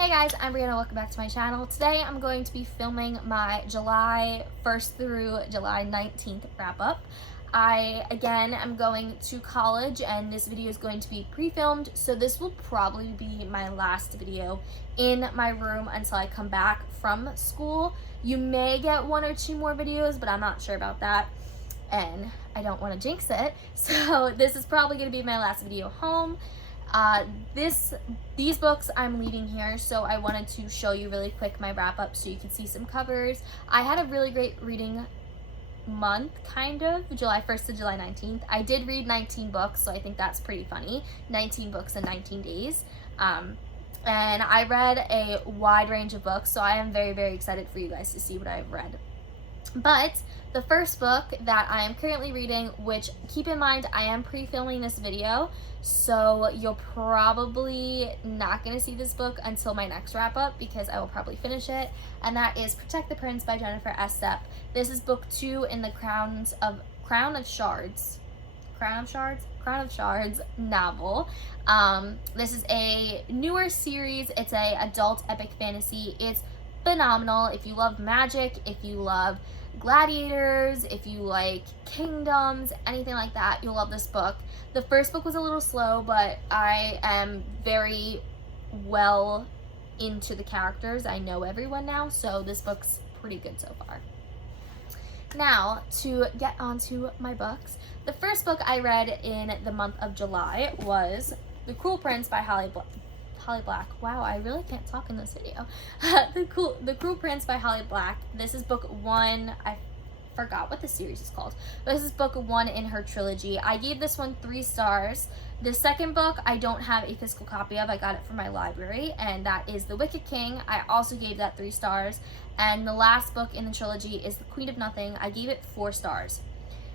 Hey guys, I'm Brianna, welcome back to my channel. Today I'm going to be filming my July 1st through July 19th wrap up. I, again, am going to college and this video is going to be pre-filmed, so this will probably be my last video in my room until I come back from school. You may get one or two more videos, but I'm not sure about that and I don't want to jinx it. So this is probably going to be my last video home. These books I'm leaving here, so I wanted to show you really quick my wrap up so you can see some covers. I had a really great reading month, kind of, July 1st to July 19th. I did read 19 books, so I think that's pretty funny. 19 books in 19 days. And I read a wide range of books, so I am very, very excited for you guys to see what I've read. But the first book that I am currently reading, which keep in mind I am pre-filming this video, so you're probably not going to see this book until my next wrap up because I will probably finish it, and that is Protect the Prince by Jennifer S. Stepp. This is book 2 in the Crown of Shards novel. This is a newer series. It's a adult epic fantasy. It's phenomenal. If you love magic, if you love gladiators, if you like kingdoms, anything like that, you'll love this book. The first book was a little slow, but I am very well into the characters. I know everyone now, so this book's pretty good so far. Now, to get onto my books, the first book I read in the month of July was The Cruel Prince by Holly Black. Wow, I really can't talk in this video. The Cruel Prince by Holly Black. This is book 1. I forgot what the series is called. This is book 1 in her trilogy. I gave this one 3 stars. The second book I don't have a physical copy of. I got it from my library, and that is The Wicked King. I also gave that 3 stars. And the last book in the trilogy is The Queen of Nothing. I gave it 4 stars.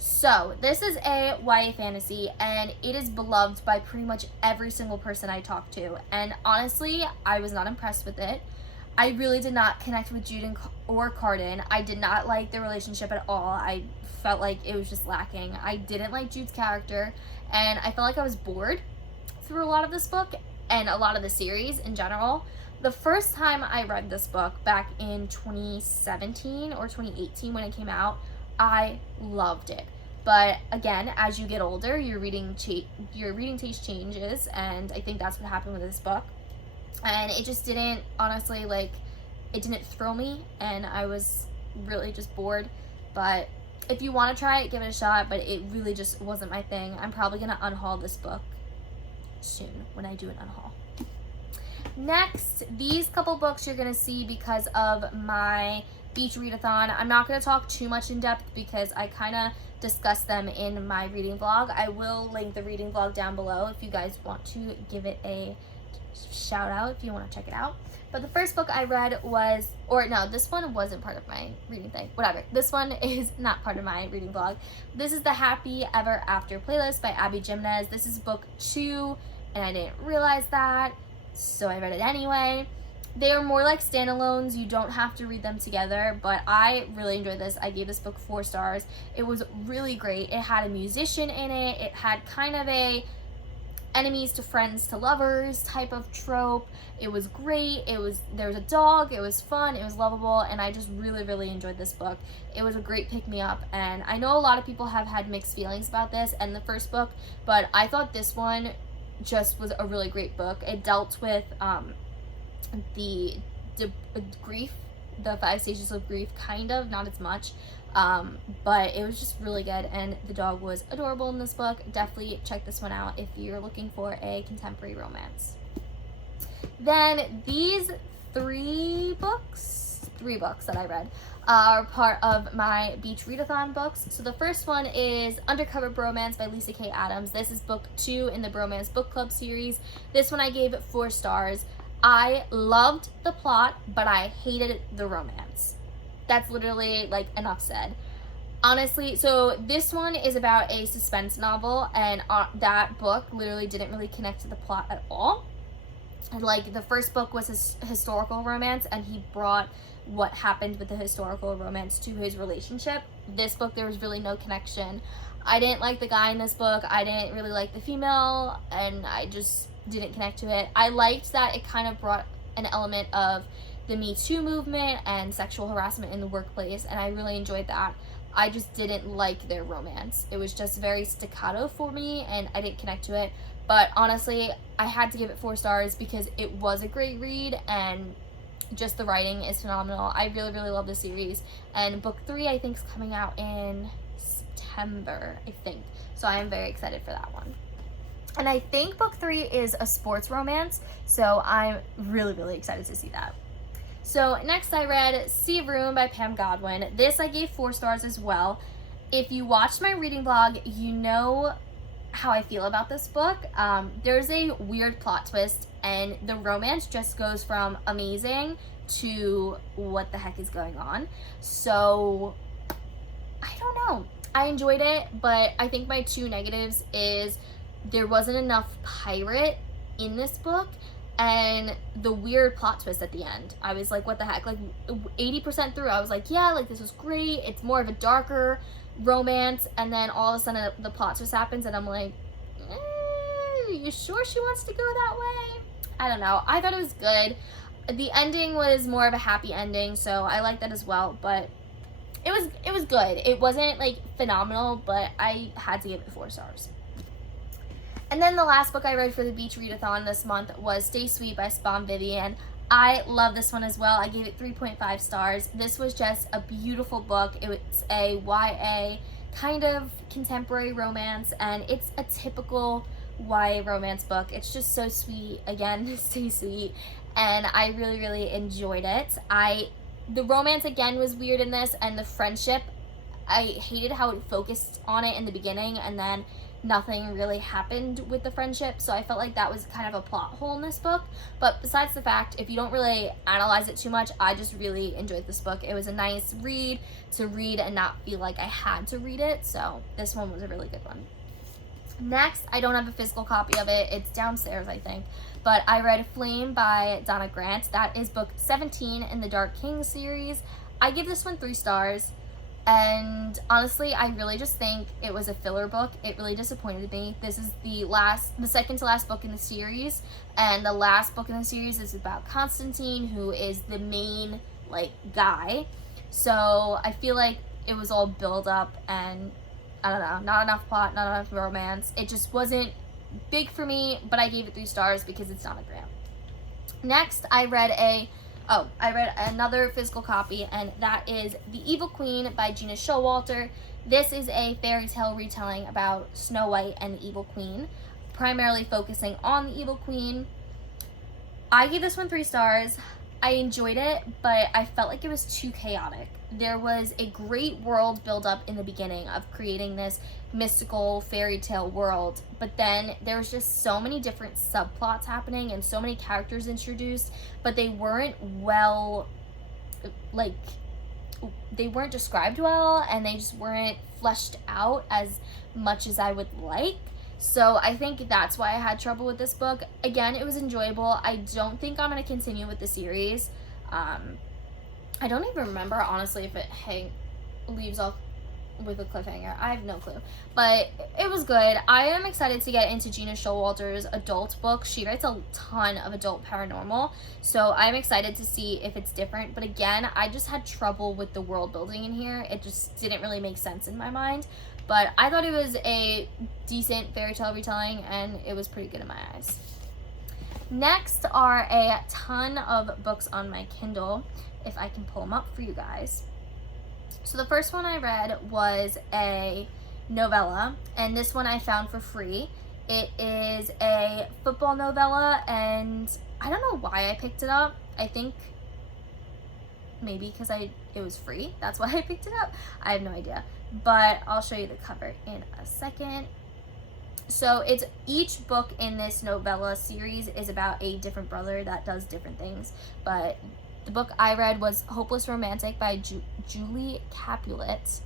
So, this is a YA fantasy, and it is beloved by pretty much every single person I talk to. And honestly, I was not impressed with it. I really did not connect with Jude or Carden. I did not like their relationship at all. I felt like it was just lacking. I didn't like Jude's character, and I felt like I was bored through a lot of this book and a lot of the series in general. The first time I read this book back in 2017 or 2018 when it came out, I loved it. But again, as you get older, your reading taste changes, and I think that's what happened with this book. And it just didn't, honestly, like, it didn't thrill me, and I was really just bored. But if you want to try it, give it a shot, but it really just wasn't my thing. I'm probably going to unhaul this book soon when I do an unhaul. Next, these couple books you're going to see because of my beach readathon. I'm not going to talk too much in depth because I kind of discussed them in my reading vlog. I will link the reading vlog down below if you guys want to give it a shout out, if you want to check it out. But the first book I read was, or no, this one wasn't part of my reading thing, whatever. This one is not part of my reading vlog. This is the Happy Ever After playlist by Abby Jimenez. This is book 2, and I didn't realize that, so I read it anyway. They are more like standalones. You don't have to read them together, but I really enjoyed this. I gave this book 4 stars. It was really great. It had a musician in it. It had kind of a enemies to friends to lovers type of trope. It was great. There was a dog. It was fun. It was lovable, and I just really, really enjoyed this book. It was a great pick-me-up, and I know a lot of people have had mixed feelings about this and the first book, but I thought this one just was a really great book. It dealt with the grief, the 5 stages of grief, kind of, not as much, but it was just really good, and the dog was adorable in this book. Definitely check this one out if you're looking for a contemporary romance. Then these 3 books that I read are part of my beach readathon books. So the first one is Undercover Bromance by Lisa K. Adams. This is book 2 in the Bromance Book Club series. This one I gave 4 stars. I loved the plot, but I hated the romance. That's literally, like, enough said. Honestly, so this one is about a suspense novel, and that book literally didn't really connect to the plot at all. And, like, the first book was his historical romance, and he brought what happened with the historical romance to his relationship. This book, there was really no connection. I didn't like the guy in this book. I didn't really like the female, and I just didn't connect to it. I liked that it kind of brought an element of the Me Too movement and sexual harassment in the workplace, and I really enjoyed that. I just didn't like their romance. It was just very staccato for me, and I didn't connect to it. But honestly, I had to give it 4 stars because it was a great read, and just the writing is phenomenal. I really, really love this series. And book 3, I think, is coming out in September, I think. So I am very excited for that one. And I think book 3 is a sports romance, so I'm really, really excited to see that. So next I read Sea of Room by Pam Godwin. This I gave 4 stars as well. If you watched my reading vlog, you know how I feel about this book. There's a weird plot twist, and the romance just goes from amazing to what the heck is going on. So I don't know. I enjoyed it, but I think my 2 negatives is there wasn't enough pirate in this book, and the weird plot twist at the end. I was like, what the heck? Like 80% through, I was like, yeah, like this was great. It's more of a darker romance, and then all of a sudden the plot twist happens, and I'm like, you sure she wants to go that way? I don't know. I thought it was good. The ending was more of a happy ending, so I like that as well, but it was good. It wasn't like phenomenal, but I had to give it 4 stars. And then the last book I read for the Beach Readathon this month was Stay Sweet by Spawn Vivian. I love this one as well. I gave it 3.5 stars. This was just a beautiful book. It was a YA kind of contemporary romance, and it's a typical YA romance book. It's just so sweet. Again, stay sweet. And I really, really enjoyed it. The romance again was weird in this, and the friendship, I hated how it focused on it in the beginning, and then nothing really happened with the friendship, so I felt like that was kind of a plot hole in this book. But besides the fact, if you don't really analyze it too much, I just really enjoyed this book. It was a nice read to read and not feel like I had to read it, so this one was a really good one. Next, I don't have a physical copy of it. It's downstairs, I think. But I read Flame by Donna Grant. That is book 17 in the Dark King series. I give this one 3 stars. And honestly, I really just think it was a filler book. It really disappointed me. This is the second to last book in the series, and the last book in the series is about Constantine, who is the main guy. So I feel like it was all build up, and I don't know, not enough plot, not enough romance. It just wasn't big for me, but I gave it 3 stars because it's Donna Grant. Next, I read another physical copy, and that is The Evil Queen by Gina Showalter. This is a fairy tale retelling about Snow White and the Evil Queen, primarily focusing on the Evil Queen. I gave this one 3 stars. I enjoyed it, but I felt like it was too chaotic. There was a great world build up in the beginning of creating this mystical fairy tale world, but then there was just so many different subplots happening and so many characters introduced, but they weren't they weren't described well, and they just weren't fleshed out as much as I would like. So I think that's why I had trouble with this book. Again, it was enjoyable. I don't think I'm going to continue with the series. I don't even remember, honestly, if it leaves off with a cliffhanger. I have no clue. But it was good. I am excited to get into Gina Showalter's adult book. She writes a ton of adult paranormal, so I'm excited to see if it's different. But again, I just had trouble with the world building in here. It just didn't really make sense in my mind. But I thought it was a decent fairy tale retelling, and it was pretty good in my eyes. Next are a ton of books on my Kindle, if I can pull them up for you guys. So the first one I read was a novella, and this one I found for free. It is a football novella, and I don't know why I picked it up. I think maybe because it was free. That's why I picked it up. I have no idea. But I'll show you the cover in a second. So it's each book in this novella series is about a different brother that does different things. But the book I read was Hopeless Romantic by Julie Capulet.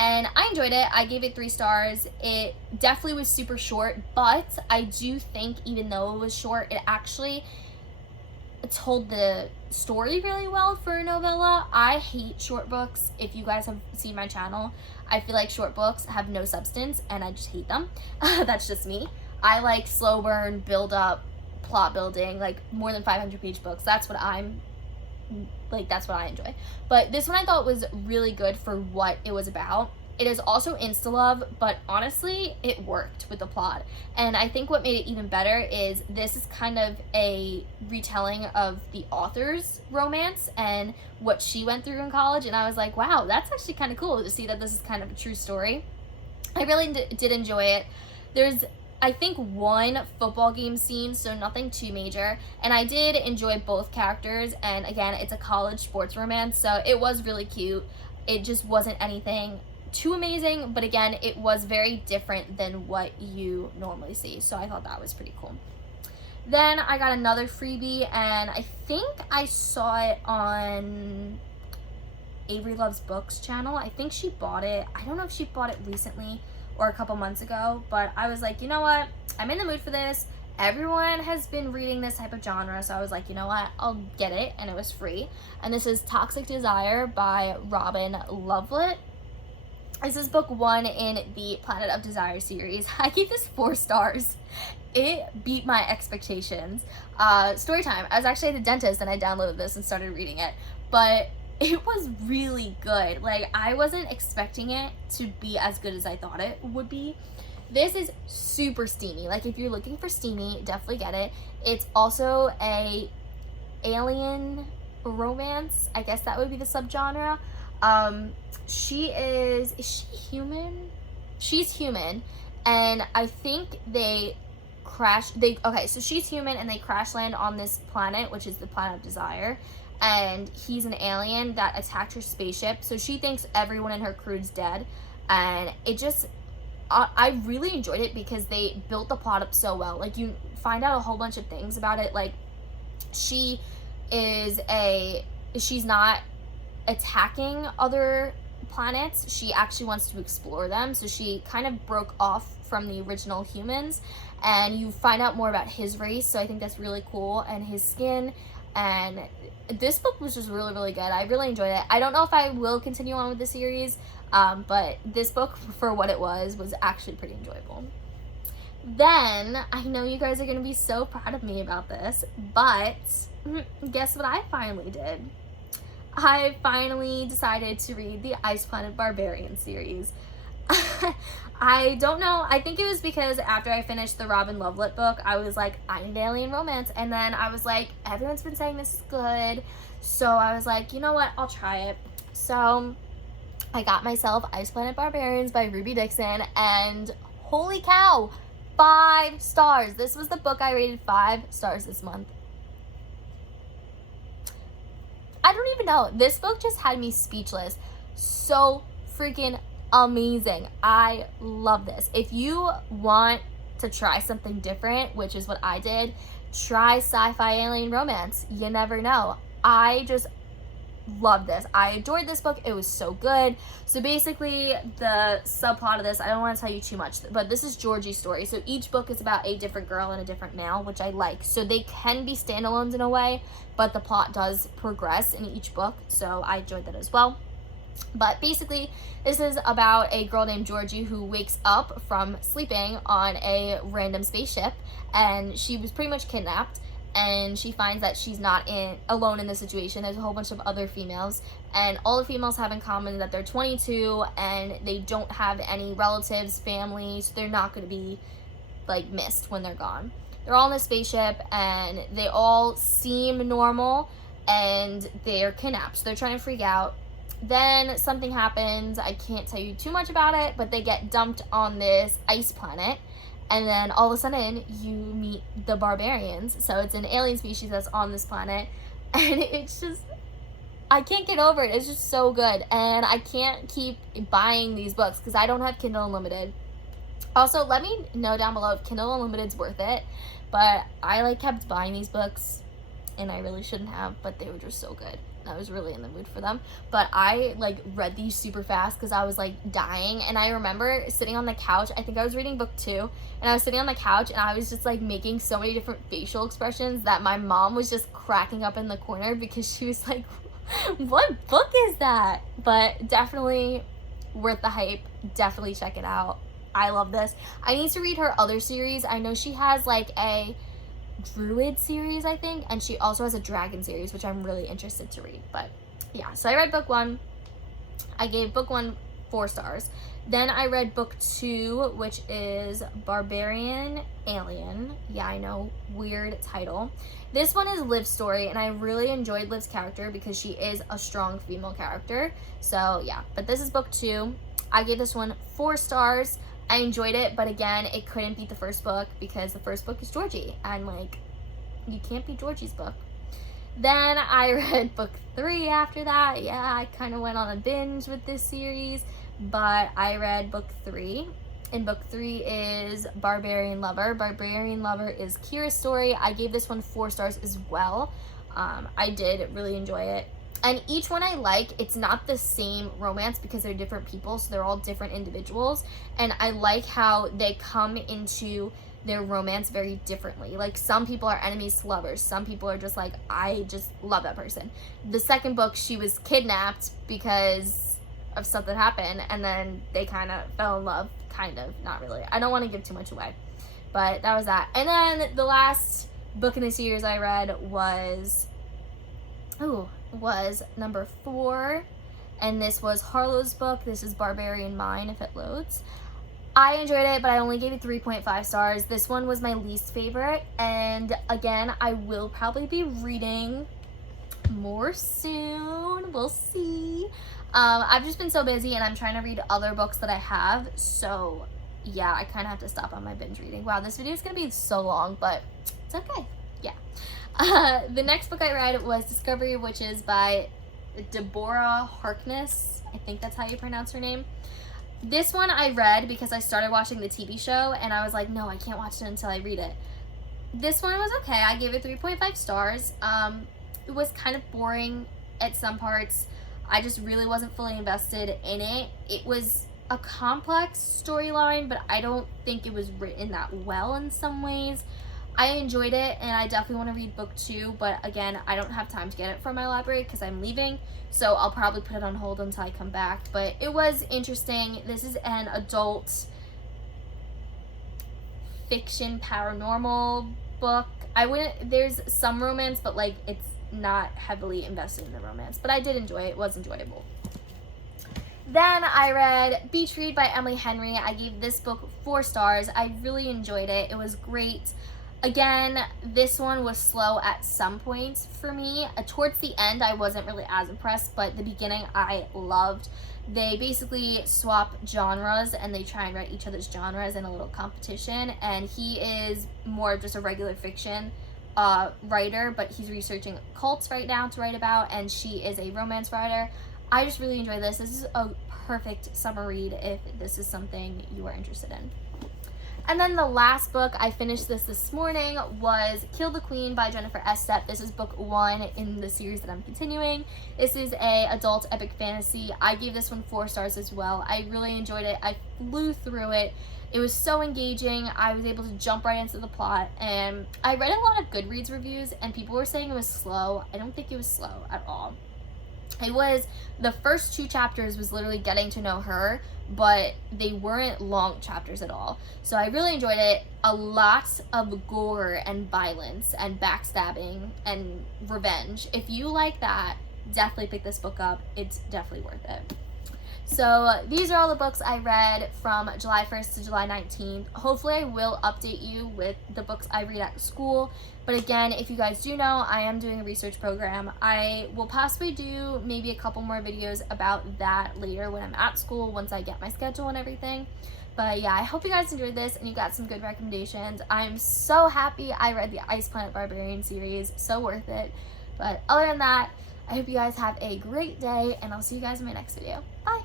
And I enjoyed it. I gave it 3 stars. It definitely was super short, but I do think even though it was short, it actually told the story really well for a novella. I hate short books. If you guys have seen my channel, I feel like short books have no substance, and I just hate them. That's just me. I like slow burn, build up plot building, like more than 500-page books. That's what I'm like, that's what I enjoy. But this one I thought was really good for what it was about. It is also insta-love, but honestly, it worked with the plot. And I think what made it even better is this is kind of a retelling of the author's romance and what she went through in college. And I was like, wow, that's actually kind of cool to see that this is kind of a true story. I really did enjoy it. There's, I think, one football game scene, so nothing too major. And I did enjoy both characters. And again, it's a college sports romance, so it was really cute. It just wasn't anything too amazing, but again, it was very different than what you normally see, so I thought that was pretty cool. Then I got another freebie, and I think I saw it on Avery Loves Books channel. I think she bought it. I don't know if she bought it recently or a couple months ago, but I was like, you know what, I'm in the mood for this. Everyone has been reading this type of genre, so I was like, you know what, I'll get it, and it was free. And this is Toxic Desire by Robin Lovelet. This is book 1 in the Planet of Desire series. I gave this 4 stars. It beat my expectations. Story time. I was actually at the dentist and I downloaded this and started reading it. But it was really good. Like, I wasn't expecting it to be as good as I thought it would be. This is super steamy. Like, if you're looking for steamy, definitely get it. It's also a alien romance. I guess that would be the subgenre. Is she human? She's human, and I think so she's human and they crash land on this planet, which is the Planet of Desire, and he's an alien that attacked her spaceship, so she thinks everyone in her crew's dead, and it just, I really enjoyed it because they built the plot up so well. Like, you find out a whole bunch of things about it, like, she's not attacking other planets, she actually wants to explore them, so she kind of broke off from the original humans, and you find out more about his race, so I think that's really cool, and his skin. And this book was just really, really good. I really enjoyed it. I don't know if I will continue on with the series, but this book, for what it was actually pretty enjoyable. Then, I know you guys are going to be so proud of me about this, but guess what I finally did? I finally decided to read the Planet Barbarians series. I don't know, I think it was because after I finished the Robin Lovelet book, I was like, I need alien romance, and then I was like, everyone's been saying this is good, so I was like, you know what, I'll try it. So I got myself Planet Barbarians by Ruby Dixon, and holy cow, 5 stars. This was the book I rated 5 stars this month. I don't even know. This book just had me speechless. So freaking amazing. I love this. If you want to try something different, which is what I did, try sci-fi alien romance. You never know. I just love this. I adored this book. It was so good. So basically, the subplot of this, I don't want to tell you too much, but this is Georgie's story. So each book is about a different girl and a different male, which I like. So they can be standalones in a way, but the plot does progress in each book. So I enjoyed that as well. But basically, this is about a girl named Georgie who wakes up from sleeping on a random spaceship, and she was pretty much kidnapped. And she finds that she's not alone in this situation. There's a whole bunch of other females, and all the females have in common that they're 22 and they don't have any relatives, family, so they're not going to be like missed when they're gone. They're all in a spaceship and they all seem normal, and they're kidnapped, so they're trying to freak out. Then something happens. I can't tell you too much about it, but they get dumped on this ice planet. And then all of a sudden, you meet the Barbarians. So it's an alien species that's on this planet. And it's just, I can't get over it. It's just so good. And I can't keep buying these books because I don't have Kindle Unlimited. Also, let me know down below if Kindle Unlimited's worth it. But I kept buying these books, and I really shouldn't have, but they were just so good. I was really in the mood for them. But I read these super fast because I was dying. And I remember sitting on the couch. I think I was reading book 2, and I was sitting on the couch and I was just making so many different facial expressions that my mom was just cracking up in the corner because she was like, what book is that? But definitely worth the hype. Definitely check it out. I love this. I need to read her other series. I know she has druid series, I think, and she also has a dragon series, which I'm really interested to read. But yeah, so I read book 1. I gave book 1 4 stars. Then I read book 2, which is Barbarian Alien. Yeah, I know, weird title. This one is Liv's story, and I really enjoyed Liv's character because she is a strong female character. So yeah, but this is book 2. I gave this one 4 stars. I enjoyed it, but again, it couldn't beat the first book because the first book is Georgie, and like, you can't beat Georgie's book. Then I read book 3 after that. Yeah, I kind of went on a binge with this series, but I read book 3. And book 3 is Barbarian Lover. Barbarian Lover is Kira's story. I gave this one 4 stars as well. I did really enjoy it. And each one I like. It's not the same romance because they're different people, so they're all different individuals. And I like how they come into their romance very differently. Like, some people are enemies to lovers. Some people are just like, I just love that person. The second book, she was kidnapped because of something happened, and then they kind of fell in love. Kind of, not really. I don't want to give too much away, but that was that. And then the last book in the series I read was number 4, and this was Harlow's book. This is Barbarian Mine, if it loads. I enjoyed it, but I only gave it 3.5 stars. This one was my least favorite, and again, I will probably be reading more soon. We'll see. I've just been so busy, and I'm trying to read other books that I have, so yeah, I kind of have to stop on my binge reading. Wow, this video is going to be so long, but it's okay. Yeah. The next book I read was Discovery of Witches by Deborah Harkness. I think that's how you pronounce her name. This one I read because I started watching the TV show, and I was like, no, I can't watch it until I read it. This one was okay. I gave it 3.5 stars. It was kind of boring at some parts. I just really wasn't fully invested in it. It was a complex storyline, but I don't think it was written that well in some ways. I enjoyed it, and I definitely want to read book 2, but again, I don't have time to get it from my library because I'm leaving, so I'll probably put it on hold until I come back. But it was interesting. This is an adult fiction paranormal book. There's some romance, but like, it's not heavily invested in the romance, but I did enjoy it. It was enjoyable. Then I read Beach Read by Emily Henry. I gave this book 4 stars. I really enjoyed it. It was great. Again, this one was slow at some points for me. Towards the end, I wasn't really as impressed, but the beginning I loved. They basically swap genres, and they try and write each other's genres in a little competition, and he is more of just a regular fiction writer, but he's researching cults right now to write about, and she is a romance writer. I just really enjoy this. This is a perfect summer read if this is something you are interested in. And then the last book, I finished this morning, was Kill the Queen by Jennifer Estep. This is book 1 in the series that I'm continuing. This is a adult epic fantasy. I gave this one 4 stars as well. I really enjoyed it. I flew through it. It was so engaging. I was able to jump right into the plot, and I read a lot of Goodreads reviews, and people were saying it was slow. I don't think it was slow at all. It was, the first 2 chapters was literally getting to know her, but they weren't long chapters at all. So I really enjoyed it. A lot of gore and violence and backstabbing and revenge. If you like that, definitely pick this book up. It's definitely worth it. So these are all the books I read from July 1st to July 19th. Hopefully I will update you with the books I read at school. But again, if you guys do know, I am doing a research program. I will possibly do maybe a couple more videos about that later when I'm at school, once I get my schedule and everything. But yeah, I hope you guys enjoyed this and you got some good recommendations. I'm so happy I read the Planet Barbarians series. So worth it. But other than that, I hope you guys have a great day, and I'll see you guys in my next video. Bye!